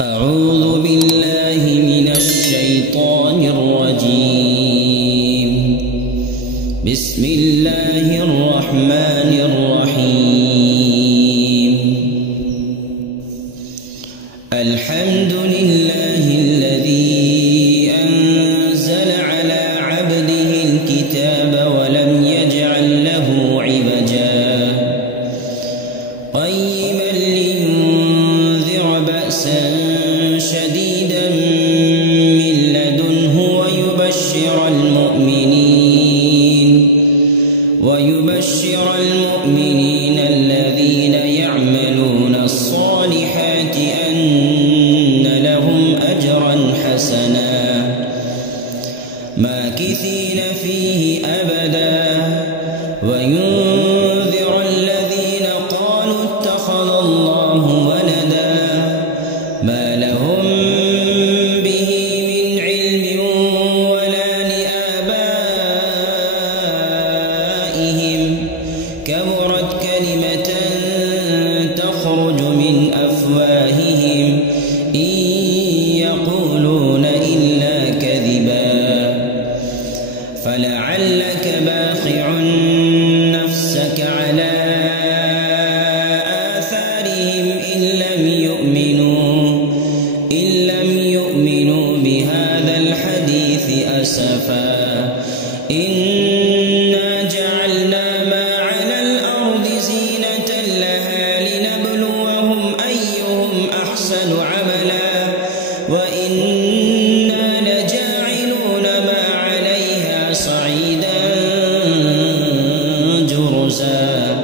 أعوذ بالله من الشيطان الرجيم. بسم الله الرحمن الرحيم. الحمد لله الذي أنزل على عبده الكتاب ولم يجعل له عوجا قيما لينذر بأسا شديدا من لدنه ويبشر المؤمنين الذين يعملون الصالحات أن لهم أجرا حسنا ماكثين فيه أبدا وينذر الذين قالوا اتخذ الله ولدا ما لهم به من علم ولا لآبائهم كبرت كلمة تخرج من أفواههم إن يقولون إلا كذبا فلعلك باخع نفسك على آثارهم إن لم يؤمنوا بهذا الحديث أسفا إنا جعلنا ما على الأرض زينة لها لنبلوهم أيهم أحسن عملا وإنا لجاعلون ما عليها صعيدا جرزا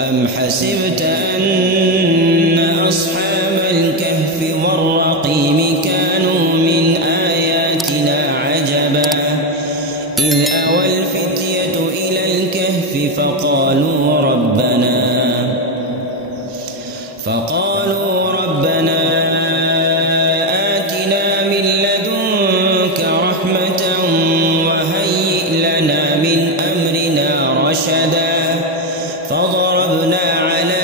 أم حسبت أن أصحاب الكهف والرقيم كانوا من آياتنا عجبا إذ أوى الفتية إلى الكهف فقالوا ربنا آتنا من لدنك رحمة وهيئ لنا من أمرنا رشدا فضربنا على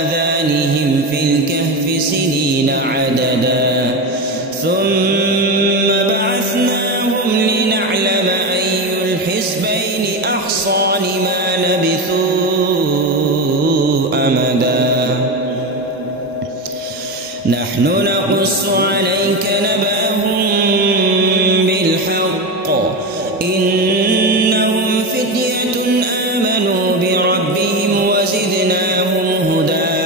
آذانهم في الكهف سنين عددا ثم بعثناهم لنعلم أي الحزبين أحصى لما لبثوا أمدا نحن نقص عليك نبأهم بالحق إنهم فتية آمنوا بربهم وزدناهم هدى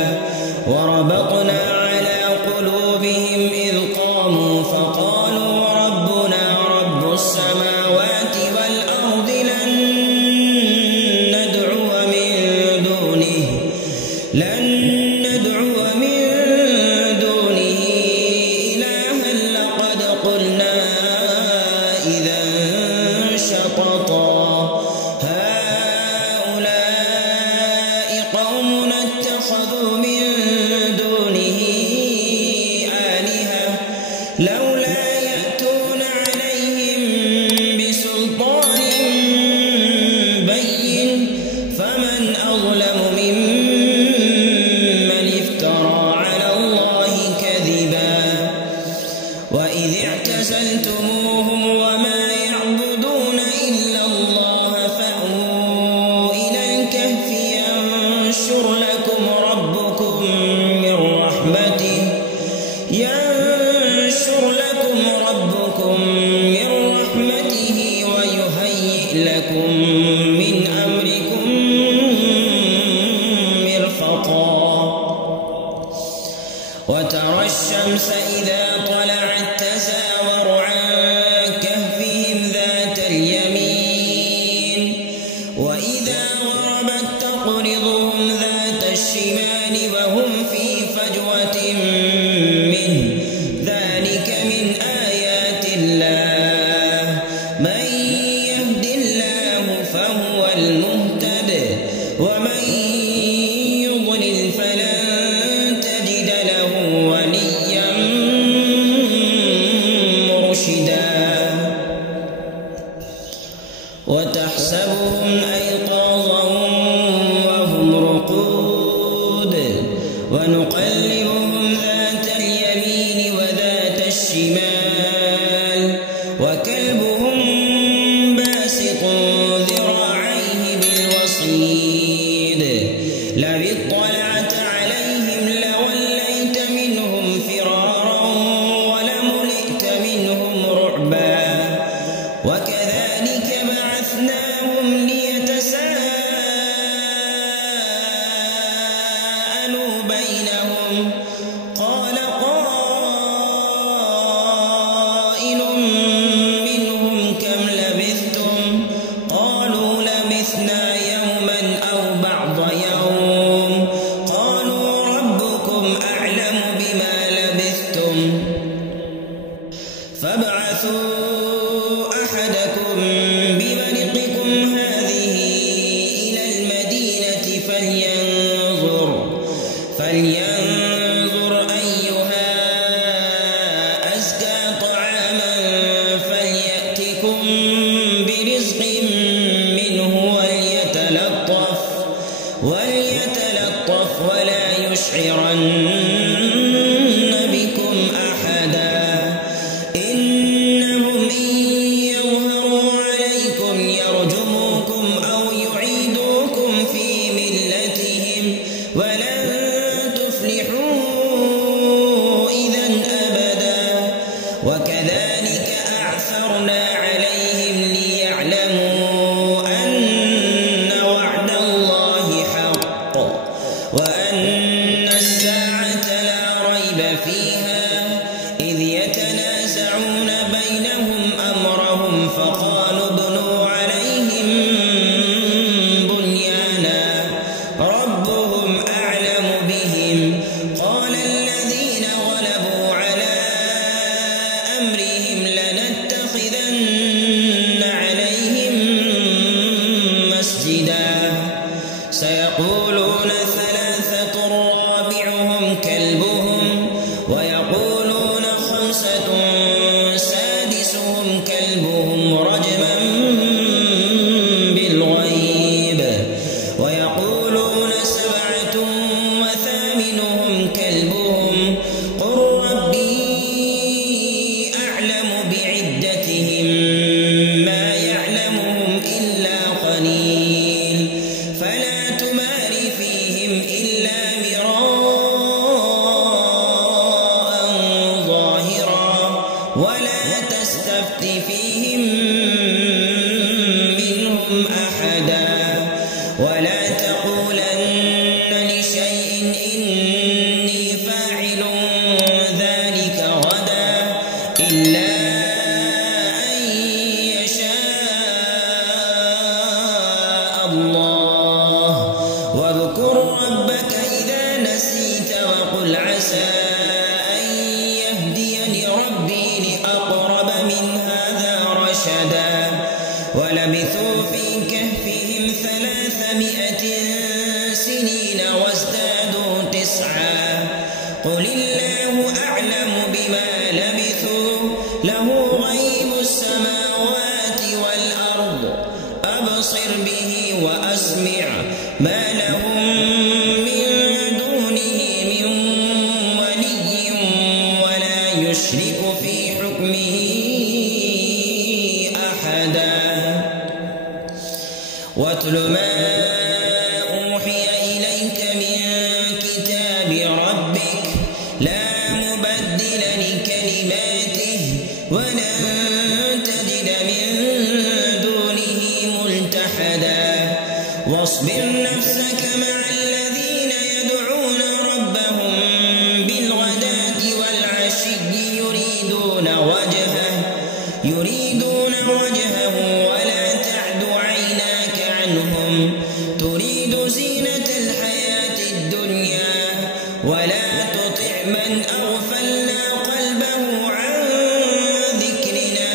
وربطنا على قلوبهم إذ قاموا فقالوا ربنا رب السماوات والأرض لن ندعو من دونه إلها لقد قلنا إذا شططا هؤلاء قومنا اتخذوا من دونه آلهة لولا يأتون عليهم بسلطان بين فمن أظلم ممن افترى على الله كذبا وإذ اعتزلتموهم وما يعبدون إلا الله فأووا إلى الكهف ينشر لكم ربكم من رحمته ويهيئ لكم من أمركم مرفقا وترى الشمس إذا طلعت تزاور عن كهفهم ذات اليمين وإذا غربت تقرضهم ذات الشمال وهم في فجوة منه ذلك من آيات الله من يهد الله فهو المهتد ومن يضلل فلن تجد له وليا بكم أحدا إنهم إن يظهروا عليكم يرجموكم أو يعيدوكم في ملتهم ولن تفلحوا إذا أبدا وكذلك أعثرنا عليهم ليعلموا أن وعد الله حق وأن الساعة لا ريب فيها إذ يتنازعون بينهم أمرهم فقالوا ابنوا عليهم بنيانا ربهم أعلم بهم قال الذين غلبوا على أمرهم لنتخذن عليهم مسجدا سيقولون ثلاثة رابعهم كلبهم ويقولون خمسة سادسهم كلبهم رجما بالغيب ويقولون سبعة وثامنهم كلبهم قل ربي أعلم بعدتهم ما يعلمهم إلا قليل فلا تمار فيهم إلا مراء ظاهرا ولا تستفت فيهم منهم أحدا ولا تقولن لشيء إني فاعل ذلك غدا إلا أن يشاء الله واذكر ربك إذا نسيت وقل عسى أن يهديني ربي لأقرب من هذا رشدا ولبثوا في كهفهم 300 سنين وازدادوا 9 قل الله أعلم بما لبثوا له غيب السماوات والأرض أبصر به وأسمع ما لهم من دونه من ولي ولا يشرك في حكمه أحدا واتل ما أوحي إليك من كتاب ربك لا مبدل لكلماته ولن تجد من دونه ملتحدا واصبر نفسك مع الذين يدعون ربهم بالغداة والعشي يريدون وجهه ولا تعد عيناك عنهم تريد زينة الحياة الدنيا ولا تطع من أغفلنا قلبه عن ذكرنا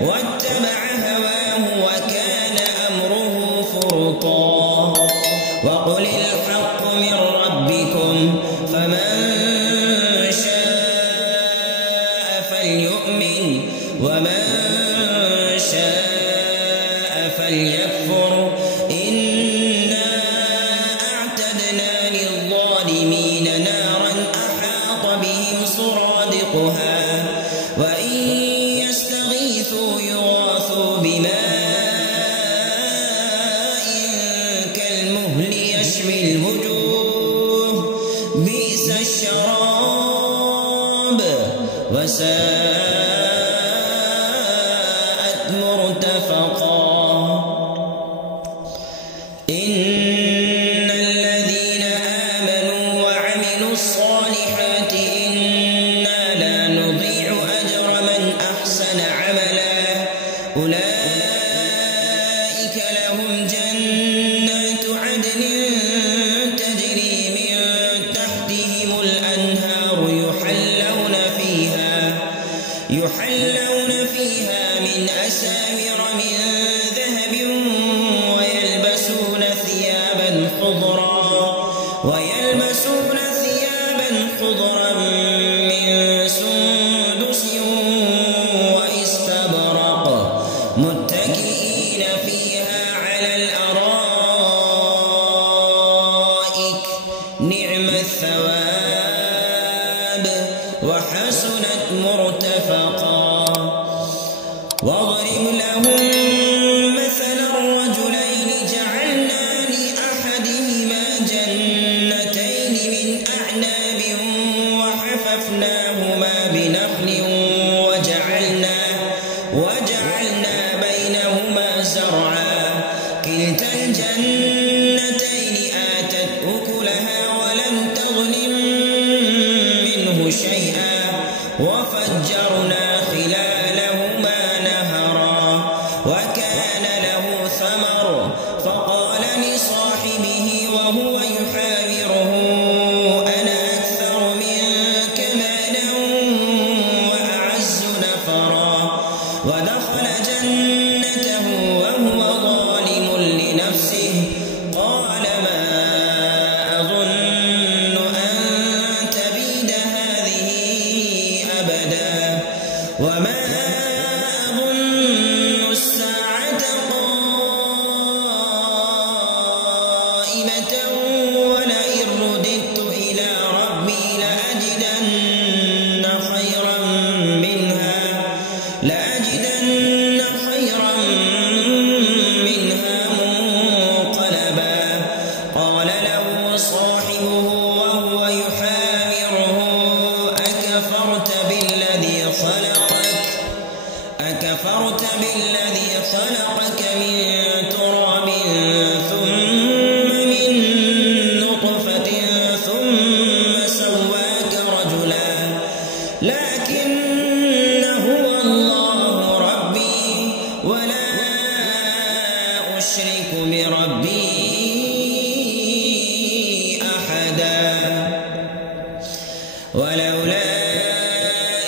واتبع هواه وكان أمره فرطا وقل الحق من ربكم فمن شاء فليؤمن ومن شاء فليكفر إنا أعتدنا للظالمين نارا أحاط بهم سرادقها وإن يستغيثوا يغاثوا بماء كالمهل يشوي الوجوه بئس الشراب وساءت مرتفقا إن الذين آمنوا وعملوا الصالحات إنا لا نضيع أجر من أحسن عملا أولئك لهم جنات عدن تجري من تحتهم الأنهار يحلون فيها من أساور من ذهب ويلبسون ثيابا خضرا من سندس واستبرق متكئين فيها على الأرائك نعم الثواب وحسنت مرتفقا. واضرب لهم مثلا الرجلين جعلنا لأحدهما جنتين من أعناب وحففناهما بنخل وجعلنا بينهما زرعا. كلتا الجنتين آتت أكلها ولم تظلم منه شيئا وفجرنا خلالهما نهرا. وكان له ثمر فقال لصاحبه وهو يحاوره أنا أكثر منك مالا وأعز نفرا. ودخل جنته وهو ظالم لنفسه قال ما أظن أن تبيد هذه أبدا وما أظن الساعة قائمة ولئن رددت إلى ربي لأجدن خيرا منها منقلبا. قال له صاحبه وهو يحاوره أكفرت بالذي خلقك من تراب ثم من نطفة ثم سواك رجلا لكن هو الله ربي ولا أشرك بربي أحدا. ولولا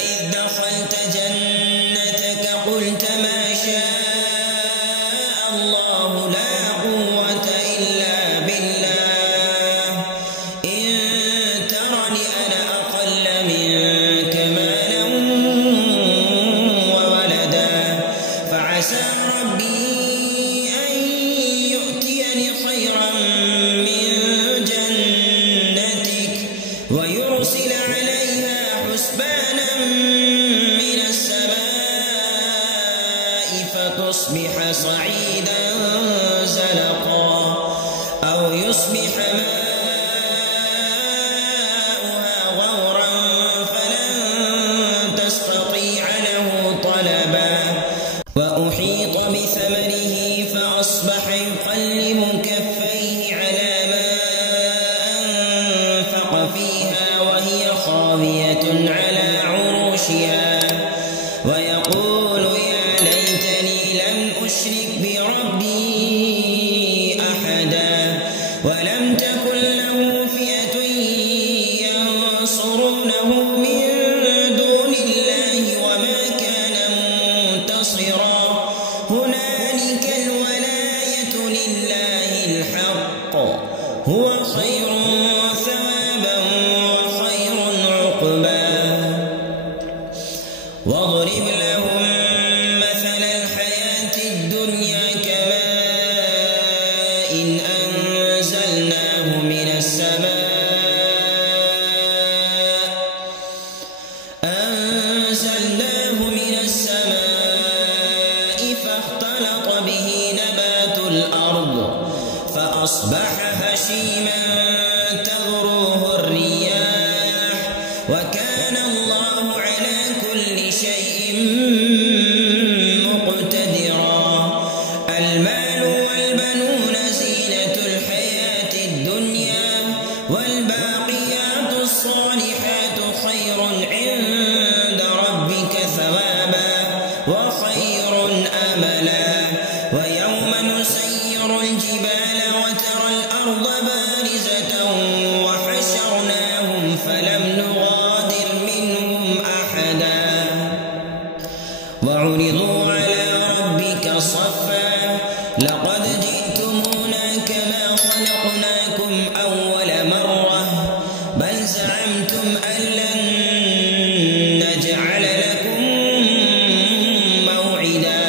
إذ دخلت جنتك قلت ما شاء الله لا قوة إلا بالله إن ترني أنا أقل منك مالا وولدا فعسى ربي أن يؤتيني خيرا من جنتك ويرسل عليها حسبانا من السماء فتصبح صعيدا زلقا أو يصبح ماؤها غورا فلن تستطيع له طلبا. وأحيط بثمره فأصبح يقلب كفيه على ما أنفق فيها وهي خاوية على عروشها ويقول يا ليتني لم أشرك بربي أحدا. ولم تكن له فئة ينصرونه من دون الله وما كان منتصرا. هنالك الولاية لله الحق هو خير ثوابا وخير عقبا. واضرب لهم مثل الحياة الدنيا كماء أنزلناه من السماء فاختلط به نبات الأرض فأصبح هشيما تذروه الرياح وكان الله على كل شيء مقتدرا. المال والبنون زينة الحياة الدنيا والباقيات الصالحات خير عند ربك ثوابا وخير أملا. ويوم نسير الجبال وترى الأرض بارزة وحشرناهم فلم نغادر منهم أحدا وعرضوا على ربك صفا لقد جئتمونا كما خلقناكم أول مرة بل زعمتم أن لن نجعل لكم موعدا.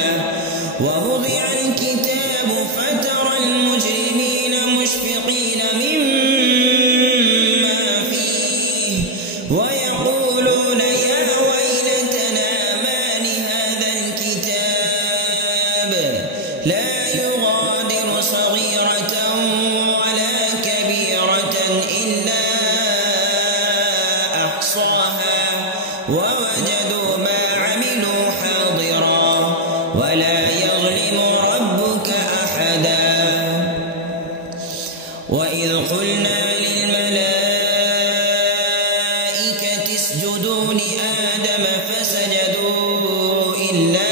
ووضع الكتاب فترى المجرمين مشفقين مما فيه ويقولون اسجدوا لآدم فسجدوا إلا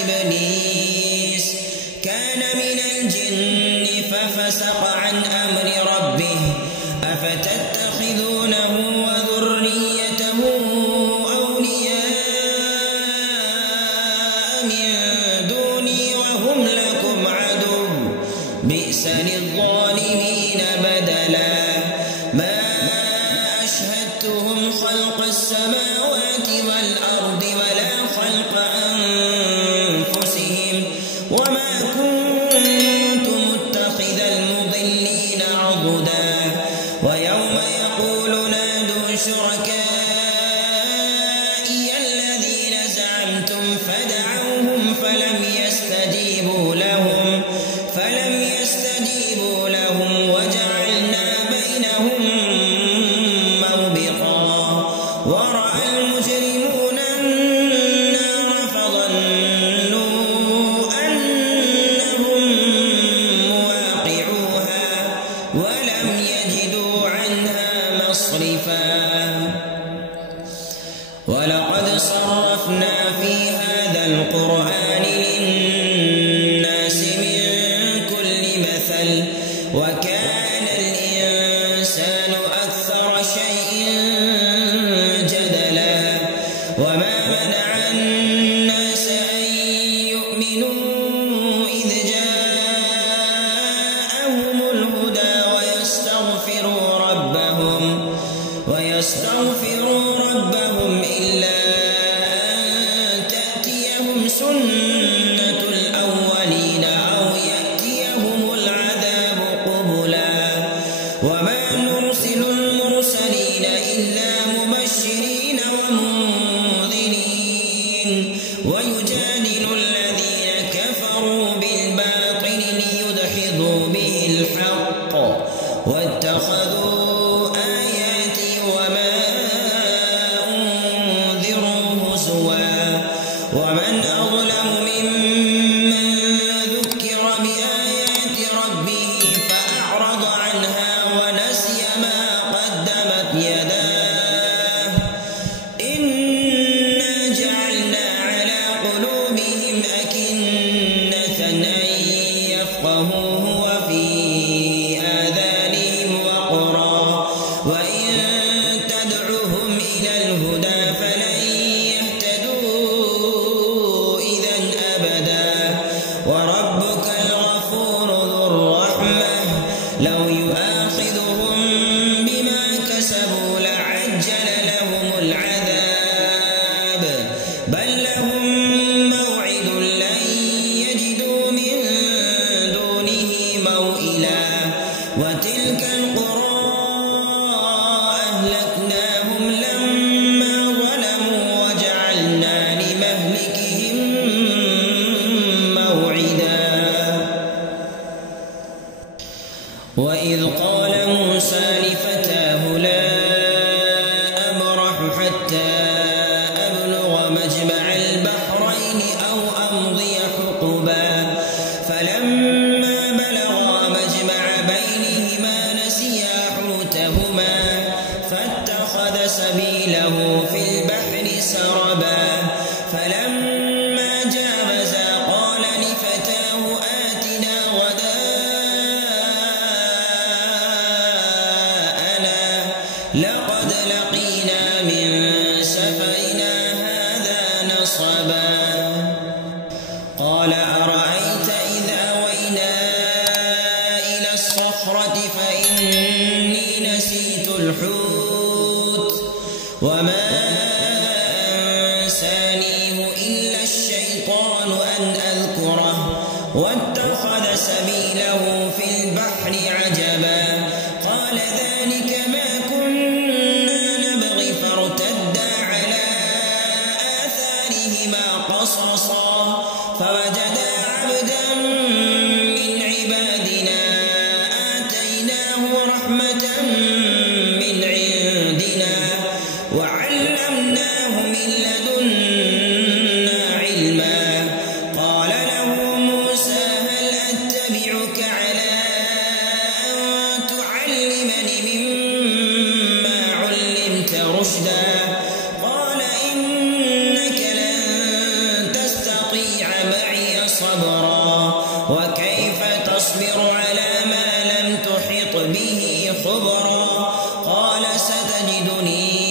إبليس كان من الجن ففسق عن أمر ربه أفتتخذونه وذريته أولياء من دوني وهم لكم عدو بئس للظالمين بدلا ما أشهدتهم خلق السماوات والأرض ولا خلق أنفسهم وما كنت متخذ المضلين عضدا ويوم يقول نادوا شركائي الذين زعمتم فدعوهم فلم يستجيبوا لهم وجعلنا بينهم موبقا ورأى المجرمون النار فظنوا أنهم مواقعوها ولم يجدوا عنها مصرفا ولقد صرفنا في هذا القرآن للناس من كل مثل وكان الإنسان أكثر شيء جدلا وما منع الناس أن يؤمنوا إذ جاءهم الهدى ويستغفروا ربهم إلا أن تأتيهم سنة الأولين أو يأتيهم العذاب قبلا وما نرسل المرسلين إلا مبشرين ومنذرين ويجادل الذين كفروا بالباطل ليدحضوا به الحق واتخذوا آياتي وما أنذروا هزوا ومن أظلم ممن ذكر بآيات ربه فأعرض عنها ونسي ما قدمت يداه إنا جعلنا على قلوبهم أكنة أن يفقهوه وفي آذانهم وقرا وإن تدعوهم إلى الهدى فلن يهتدوا إذا أبدا وربك الغفور ذو الرحمة لو يؤاخذهم بما كسبوا لعجل لهم العذاب بل لهم موعد لن يجدوا من دونه موئلا وتلك القرى أهلكناهم لما ظلموا وجعلنا لمهلكهم موعدا وإذ قال موسى لفتاه لا أبرح حتى أبلغ مجمع البحرين أو أمضي حقبا فلما بلغا مجمع بينهما نسيا حوتهما فاتخذ سبيله في البحر سربا فلما جاوزا قال لفتاه آتنا غداءنا لقد لقينا من سفرنا هذا نصبا قال أرأيت إذ أوينا إلى الصخرة فإني نسيت الحوت وما أنسانيه إلا الشيطان أن أذكره واتخذ سبيله في البحر عجبا قال ذلك ما كنا نبغي فارتدا على آثارهما قصصا فوجدا عبدا من عبادنا آتيناه رحمة من عندنا وعلمناه رشدا قال إنك لن تستطيع معي صبرا وكيف تصبر على ما لم تحط به خبرا قال ستجدني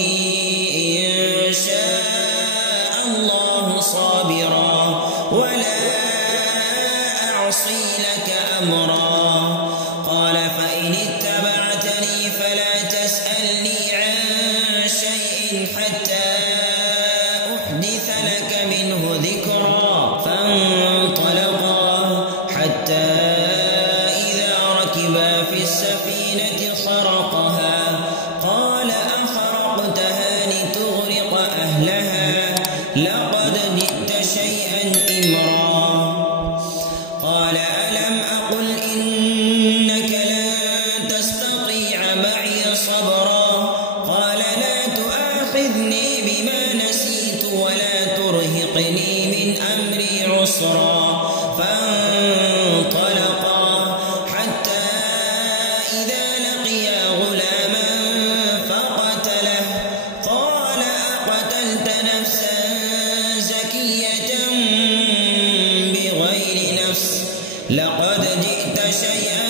إن شاء الله صابرا ولا أعصي لك أمرا قال فإن اتبعتني فلا تسألني عن شيء حتى أحدث لك منه ذكرا فانطلقا حتى إذا ركبا في السفينة خرقها قال أخرقتها لتغرق أهلها لقد جئت شيئا إمرا قال ألم أقل إنك لن تستطيع معي صبرا قال لا تؤاخذني بما نسيت ولا ترهقني من أمري عسرا فانطلقا حتى إذا لقيا غلاما فقتله قال أقتلت نفسا زكية بغير نفس لقد جئت شيئا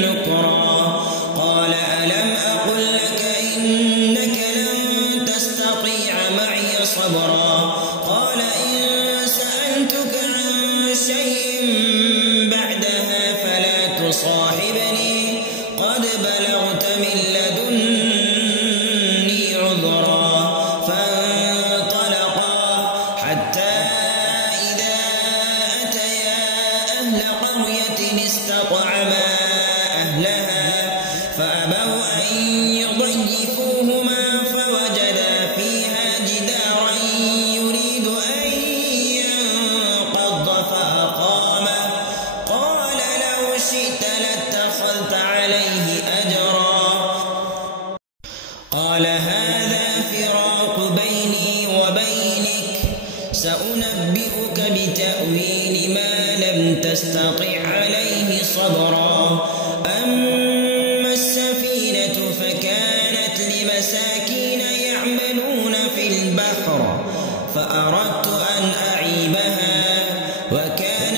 نكرا قال ألم أقل لك إنك لن تستطيع معي صبرا قال إن سألتك عن شيء بعدها فلا تصاحبني قد بلغت من لدني عذرا فانطلقا حتى إذا أتيا أهل قرية استطعما أهلها فأبوا أن يضيفوهما فوجدا فيها جدارا يريد أن ينقض فأقامه قال لو شئت لاتخذت عليه أجرا قال هذا فراق بيني وبينك سأنبئك بتأويل ما لم تستطع عليه صبرا أما السفينة فكانت لمساكين يعملون في البحر فأردت أن أعيبها وكان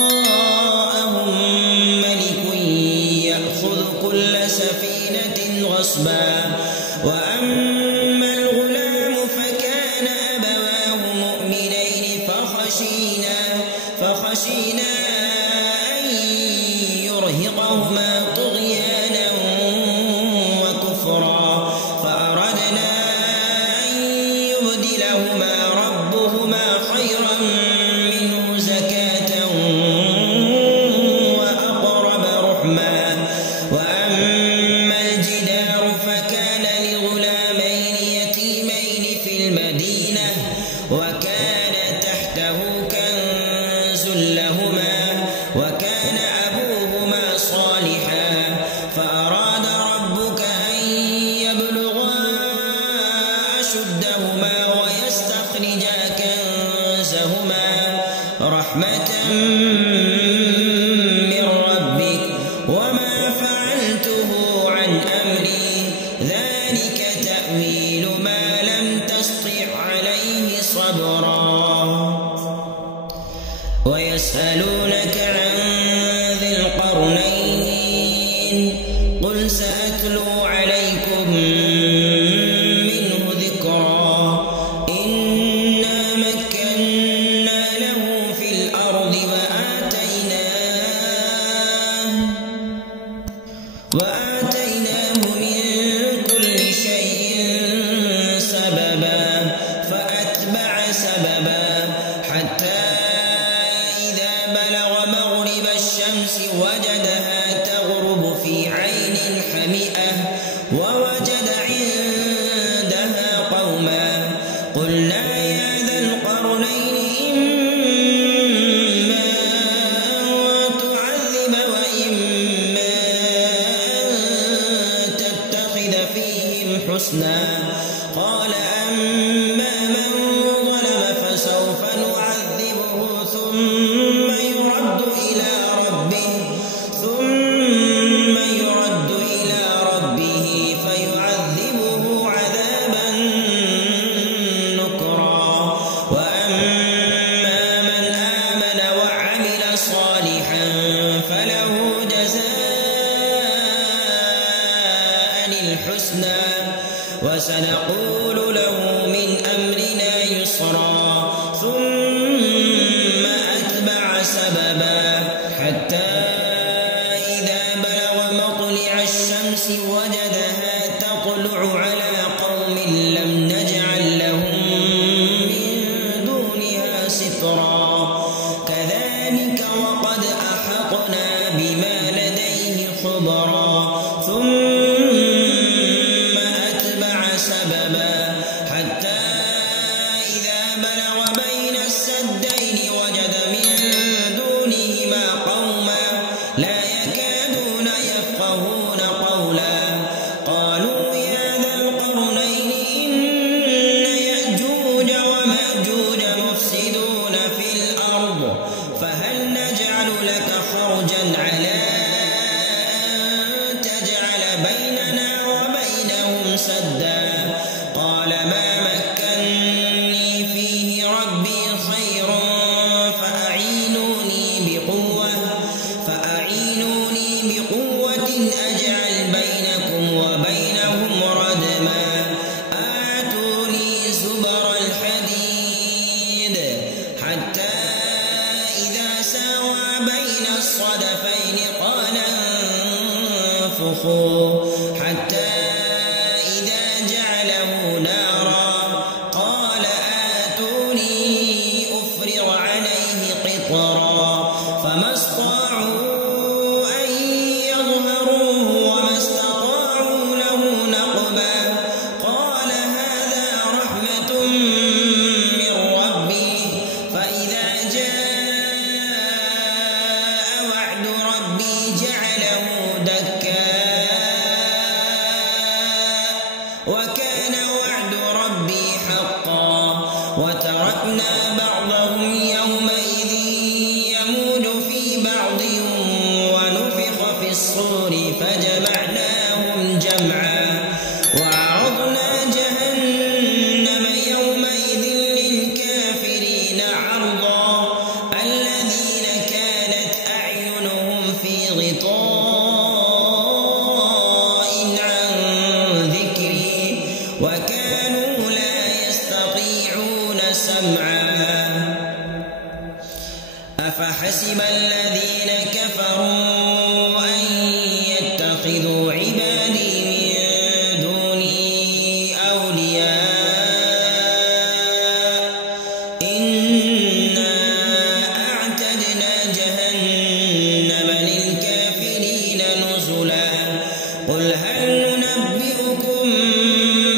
وراءهم ملك يأخذ كل سفينة غصبا وأما الغلام فكان أبواه مؤمنين فخشينا أن يرهقهما طغيانا وكفرا فأردنا أن يبدلهما ربهما خيرا منه زكاة وأقرب رحما وأما الجدار فكان لغلامين يتيمين في المدينة وكان تحته كنز لهما وكان أبوهما صالحا فأراد ربك أن يبلغا أشدهما ويستخرجا كنزهما رحمة من ربك وما فعلته عن أمري ذلك تأويل ما لم تسطع عليه صبرا ويسألونك عن ذي القرنين قل سأتلو عليكم منه ذكرا إنا مكنا له في الأرض وآتيناه من كل شيء سببا فأتبع سببا حتى إذا بلغ مغرب الشمس وجدها تغرب في عين حمئة ووجد عندها قوما قلنا يا ذا القرنين إما أن تعذب وإما أن تتخذ فيهم حسنا قال أما من ظلم فسوف نعذبه ثم يرد إلى ربه الحسنى وسنقول له من أمرنا يسرا ثم أتبع سببا حتى إذا بلغ مطلع الشمس وجدها تطلع على قوم لم نجعل لهم من دونها سترا كذلك وقد أحطنا بما لديه خبرا ثم أتبع سببا حتى إذا بلغ بين السدين وجد من دونهما قوما لا يكادون يفقهون قولا قالوا يا ذا القرنين إن يأجوج ومأجوج مفسدون في الأرض فهل نجعل لك خرجا على أن تجعل بيننا وبينهم سدا قال ما مكني فيه ربي خير فأعينوني بقوة أجعل بينكم وبينهم ردما آتوني زبر الحديد حتى إذا ساوى بين الصدفين قال انفخوا حتى إذا جعله نارا قال آتوني أفرغ عليه قطرا فما استطاعوا أن يظهروه وما استطاعوا له نقبا قال هذا رحمة من ربي فإذا جاء وعد ربي جعله دكا وكان وعد ربي حقا وتركنا بعضهم يومئذ يموج في بعض ونفخ في الصور فجمعناهم جمعا وعرضنا جهنم يومئذ للكافرين عرضا الذين كانت أعينهم في غطاء عن ذكري وكانوا لا يستطيعون سمعا أفحسب الذين كفروا أن يتخذوا عبادي من دوني أولياء إنا أعتدنا جهنم للكافرين نزلا قل هل ننبئكم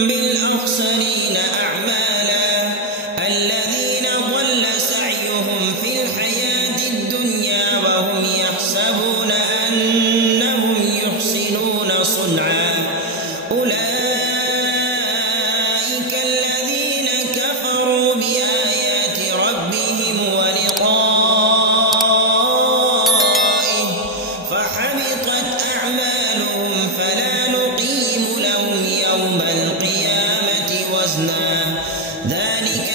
بالأخسرين أعمالا الذين ضل سعيهم في الحياة الدنيا وهم يحسبون أنهم يحسنون صنعا أولئك الذين كفروا بآيات ربهم ولقائه فحبطت أعمالهم فلا نقيم لهم يوم القيامة وزنا ذلك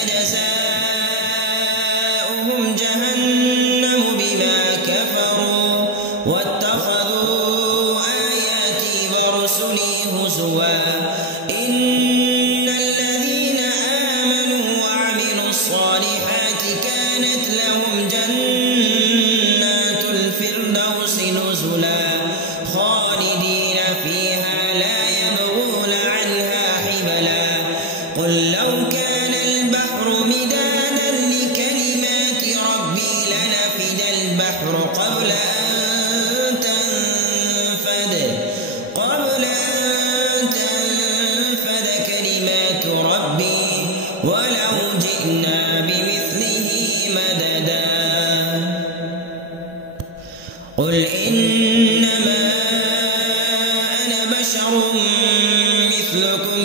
جزاؤهم جهنم بما كفروا واتخذوا آياتي ورسلي هزوا إن الذين آمنوا وعملوا الصالحات كانت لهم جنات الفردوس نزلا خالدين فيها لا يبغون عنها حبلا قل لو كان البحر مدادا لكلمات ربي لنفد البحر قبل أن تنفد كلمات ربي ولو جئنا بمثله مددا قل إنما أنا بشر مثلكم